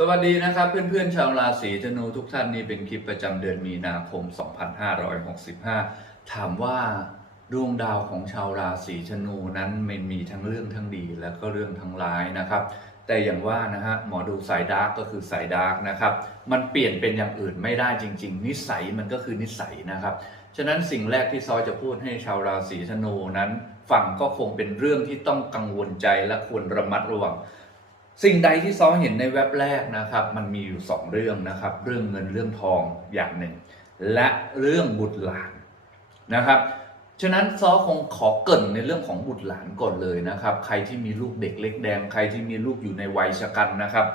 สวัสดีนะครับเพื่อนๆชาวราศีธนูทุกท่านนี่เป็นคลิปประจำเดือนมีนาคม 2565 ถามว่าดวงดาวของชาวราศีธนูนั้นมันมีทั้งเรื่องทั้งดีและก็เรื่องทั้งร้ายนะครับ แต่อย่างว่านะฮะหมอดูสายดาร์กก็คือสายดาร์กนะครับ มันเปลี่ยนเป็นอย่างอื่นไม่ได้จริง ๆ นิสัยมันก็คือนิสัยนะครับ ฉะนั้นสิ่งแรกที่ซอยจะพูดให้ชาวราศีธนูนั้น ฟังก็คงเป็นเรื่องที่ต้องกังวลใจและควรระมัดระวัง สิ่งใดที่ซอเห็นในเว็บแรกนะครับ มันมีอยู่สองเรื่องนะครับ เรื่องเงินเรื่องทองอย่างหนึ่ง และเรื่องบุตรหลานนะครับ ฉะนั้นซอคงขอเกรินในเรื่องของบุตรหลานก่อนเลยนะครับ ใครที่มีลูกเด็กเล็กแดง ใครที่มีลูกอยู่ในวัยชะกันนะครับ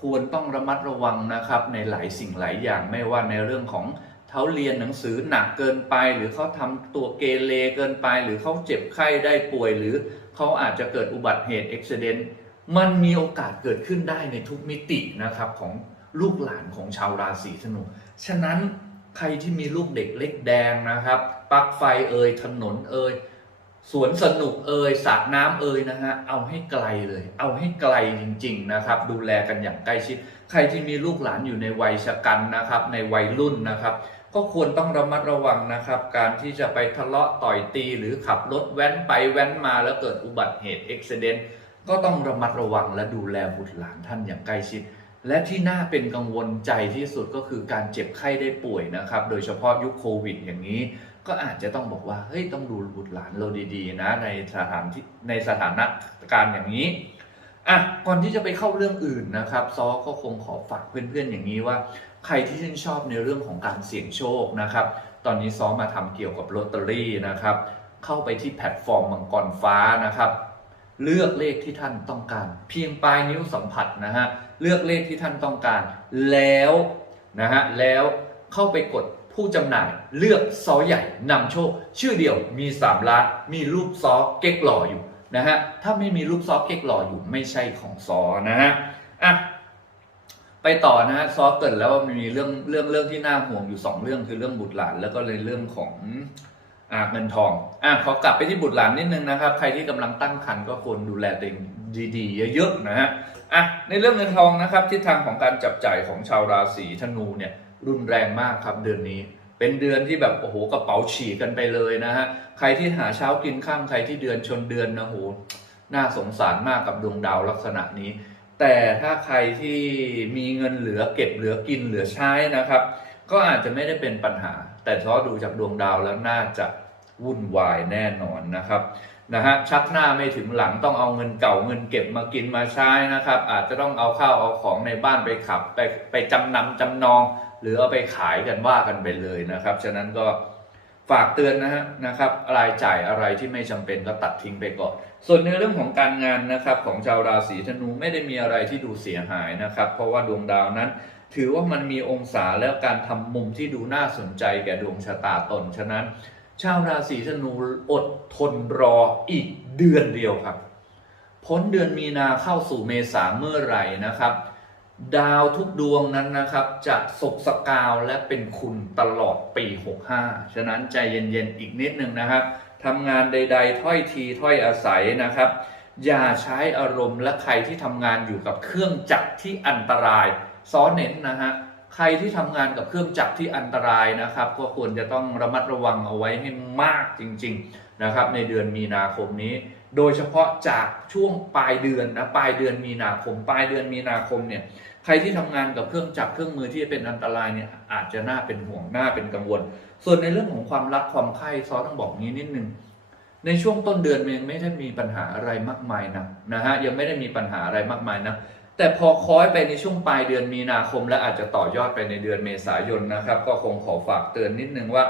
ควรต้องระมัดระวังนะครับ ในหลายสิ่งหลายอย่างไม่ว่าในเรื่องของเขาเรียนหนังสือหนักเกินไป หรือเขาทำตัวเกเรเกินไป หรือเขาเจ็บไข้ได้ป่วย หรือเขาอาจจะเกิดอุบัติเหตุอุบิเหตุ มันมีโอกาสเกิดขึ้นได้ในทุกมิตินะครับของลูกหลานของชาวราศีธนู ฉะนั้นใครที่มีลูกเด็กเล็กแดงนะครับปลั๊กไฟเอ่ยถนนเอ่ยสวนสนุกเอ่ยสระน้ำเอ่ยนะฮะเอาให้ไกลเลย เอาให้ไกลจริง ๆนะครับ ดูแลกันอย่างใกล้ชิด ใครที่มีลูกหลานอยู่ในวัยชะกันนะครับ ในวัยรุ่นนะครับ ก็ควรต้องระมัดระวังนะครับ การที่จะไปทะเลาะต่อยตีหรือขับรถแว้นไปแว้นมาแล้วเกิดอุบัติเหตุอุบิเหตุ ก็ต้องระมัดระวังและดูแลบุตรหลานท่านอย่างใกล้ชิด และที่น่าเป็นกังวลใจที่สุดก็คือการเจ็บไข้ได้ป่วยนะครับ โดยเฉพาะยุคโควิด อย่างนี้ ก็อาจจะต้องบอกว่าเฮ้ยต้องดูบุตรหลานเราดีๆ นะ ในสถานที่ในสถานการณ์อย่างนี้อะก่อนที่จะไปเข้าเรื่องอื่นนะครับซอก็คงขอฝากเพื่อนๆอย่างนี้ว่า ใครที่ชื่นชอบในเรื่องของการเสี่ยงโชคนะครับ ตอนนี้ซอมาทำเกี่ยวกับลอตเตอรี่นะครับ เข้าไปที่แพลตฟอร์มมังกรฟ้านะครับ เลือกเลขที่ท่านต้องการ เพียงปลายนิ้วสัมผัสนะฮะเลือกเลขที่ท่านต้องการ แล้วนะฮะแล้วเข้าไปกดผู้จำหน่ายเลือกซอใหญ่นำโชค ชื่อเดียวมี 3 ล้าน มีรูปซอเก๊กหล่ออยู่นะฮะถ้าไม่มีรูปซอเก๊กหล่ออยู่ไม่ใช่ของซอนะฮะอะไปต่อนะฮะซอเกิดแล้วมันมีเรื่องเรื่องเรื่องที่น่าห่วงอยู่ 2 เรื่องคือเรื่องบุตรหลาน แล้วก็เลยเรื่องของ เงินทองอะขอกลับไปที่บุตรหลานนิดนึงนะครับ ใครที่กำลังตั้งครรภ์ก็ควรดูแลตัวเองดีๆ เยอะๆนะฮะอะในเรื่องเงินทองนะครับทิศทางของการจับจ่ายของชาวราศีธนูเนี่ยรุนแรงมากครับเดือนนี้ เป็นเดือนที่แบบโอ้โหกระเป๋าฉีกกันไปเลยนะฮะใครที่หาเช้ากินข้ามใครที่เดือนชนเดือนนะโหน่าสงสารมากกับดวงดาวลักษณะนี้ แต่ถ้าใครที่มีเงินเหลือเก็บเหลือกินเหลือใช้นะครับ ก็อาจจะไม่ได้เป็นปัญหา แต่เพราะดูจากดวงดาวแล้วน่าจะ วุ่นวายแน่นอนนะครับนะฮะชักหน้าไม่ถึงหลังต้องเอาเงินเก่าเงินเก็บมากินมาใช้นะครับ อาจจะต้องเอาข้าวเอาของในบ้านไปขับ ไปไปจำนำจำนอง หรือเอาไปขายกันว่ากันไปเลยนะครับ ฉะนั้นก็ฝากเตือนนะฮะนะครับรายจ่ายอะไรที่ไม่จำเป็นก็ตัดทิ้งไปก่อน ส่วนในเรื่องของการงานนะครับของชาวราศีธนูไม่ได้มีอะไรที่ดูเสียหายนะครับ เพราะว่าดวงดาวนั้น ถือว่ามันมีองศาและการทำมุมที่ดูน่าสนใจแก่ดวงชะตาตนฉะนั้น ชาวราศีธนูอดทนรออีกเดือนเดียวครับ พ้นเดือนมีนาเข้าสู่เมษาเมื่อไหร่นะครับ ดาวทุกดวงนั้นนะครับ จะสกสกาวและเป็นคุณตลอดปี 65 ฉะนั้นใจเย็นๆอีกนิดนึงนะครับทำงานใด ๆ ถ้อยทีถ้อยอาศัยนะครับ อย่าใช้อารมณ์และใครที่ทำงานอยู่กับเครื่องจักรที่อันตรายซ้อนเน้นนะฮะ ใครที่ทำงานกับเครื่องจักรที่อันตรายนะครับ ก็ควรจะต้องระมัดระวังเอาไว้ให้มากจริง ๆนะครับ ในเดือนมีนาคมนี้ โดยเฉพาะจากช่วงปลายเดือนนะปลายเดือนมีนาคม ปลายเดือนมีนาคมเนี่ยใครที่ทำงานกับเครื่องจักรเครื่องมือที่เป็นอันตรายเนี่ยอาจจะน่าเป็นห่วงน่าเป็นกังวล ส่วนในเรื่องของความรักความใคร่ซอต้องบอกงี้นิดนึงในช่วงต้นเดือนมันยังไม่ได้มีปัญหาอะไรมากมายนะนะฮะยังไม่ได้มีปัญหาอะไรมากมายนะ แต่พอคล้อยไปในช่วงปลายเดือนมีนาคม และอาจจะต่อยอดไปในเดือนเมษายนนะครับ ก็คงขอฝากเตือนนิดนึงว่า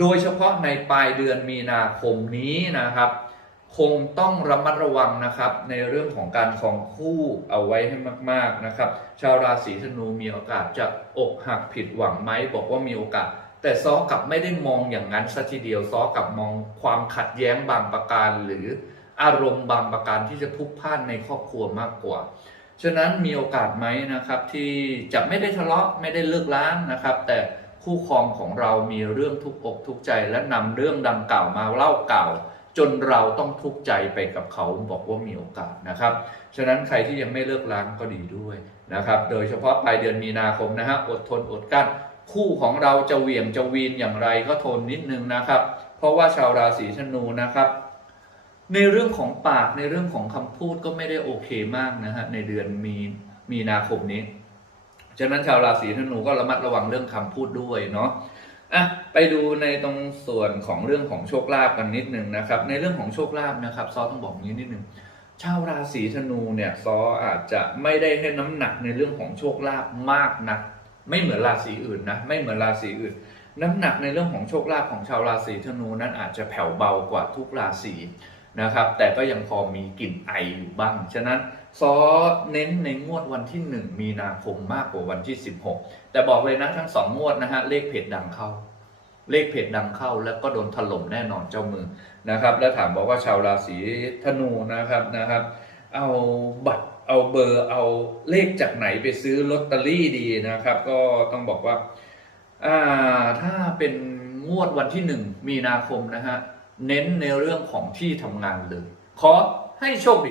โดยเฉพาะในปลายเดือนมีนาคมนี้นะครับ คงต้องระมัดระวังนะครับ ในเรื่องของการคองคู่เอาไว้ให้มาก ๆนะครับ ชาวราศีธนูมีโอกาสจะอกหักผิดหวังไหมบอกว่ามีโอกาส แต่ซ้อกับไม่ได้มองอย่างนั้นซะทีเดียวซ้อกับมองความขัดแย้งบางประการ หรืออารมณ์บางประการที่จะพุกพล่านในครอบครัวมากกว่า ฉะนั้นมีโอกาสไหมนะครับที่จะไม่ได้ทะเลาะไม่ได้เลิกล้างนะครับ แต่คู่ครองของเรามีเรื่องทุกอกทุกใจและนำเรื่องดังกล่าวมาเล่าเก่า จนเราต้องทุกข์ใจไปกับเขาบอกว่ามีโอกาสนะครับ ฉะนั้นใครที่ยังไม่เลิกล้างก็ดีด้วยนะครับ โดยเฉพาะปลายเดือนมีนาคมนะฮะอดทนอดกลั้นคู่ของเราจะเหวี่ยงจะวีนอย่างไรก็ทนนิดนึงนะครับ เพราะว่าชาวราศีธนูนะครับ ในเรื่องของปากในเรื่องของคำพูดก็ไม่ได้โอเคมากนะฮะในเดือนมีมีนาคมนี้ฉะนั้นชาวราศีธนูก็ระมัดระวังเรื่องคำพูดด้วยเนาะอะไปดูในตรงส่วนของเรื่องของโชคลาภกันนิดนึงนะครับ ในเรื่องของโชคลาภนะครับซอต้องบอกนี้นิดนึงชาวราศีธนูเนี่ยซออาจจะไม่ได้ให้น้ำหนักในเรื่องของโชคลาภมากนัก ไม่เหมือนราศีอื่นนะไม่เหมือนราศีอื่น น้ำหนักในเรื่องของโชคลาภของชาวราศีธนูนั้นอาจจะแผ่วเบากว่าทุกราศี นะครับ แต่ก็ยังพอมีกลิ่นไออยู่บ้าง ฉะนั้นซอเน้นในงวดวันที่ 1 มีนาคมมากกว่าวันที่ 16 แต่บอกเลยนะทั้งสองงวดนะฮะเลขเพจดังเข้า เลขเพจดังเข้าแล้วก็โดนถล่มแน่นอนเจ้ามือนะครับ แล้วถามบอกว่าชาวราศีธนูนะครับนะครับ เอาบัตรเอาเบอร์เอาเลขจากไหนไปซื้อลอตเตอรี่ดีนะครับ ก็ต้องบอกว่า อ่าถ้าเป็นงวดวันที่หนึ่งมีนาคมนะฮะ เน้นในเรื่องของที่ทำงานเลย ขอให้โชคดี